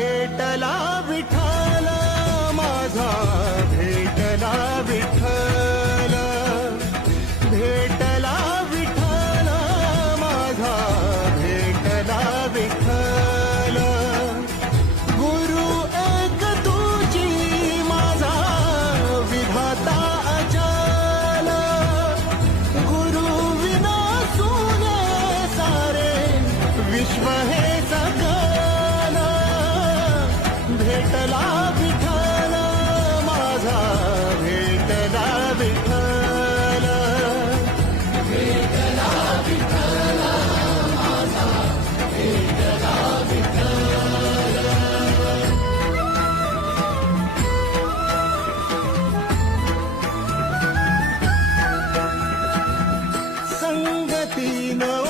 भेटला विठाला माझा भेटला विठ्ठला. भेटला विठाला माझा भेटला विठ्ठला. गुरु एक तुझी माझा विधाता अजाला गुरु विना सुने सारे विश्व हे you know.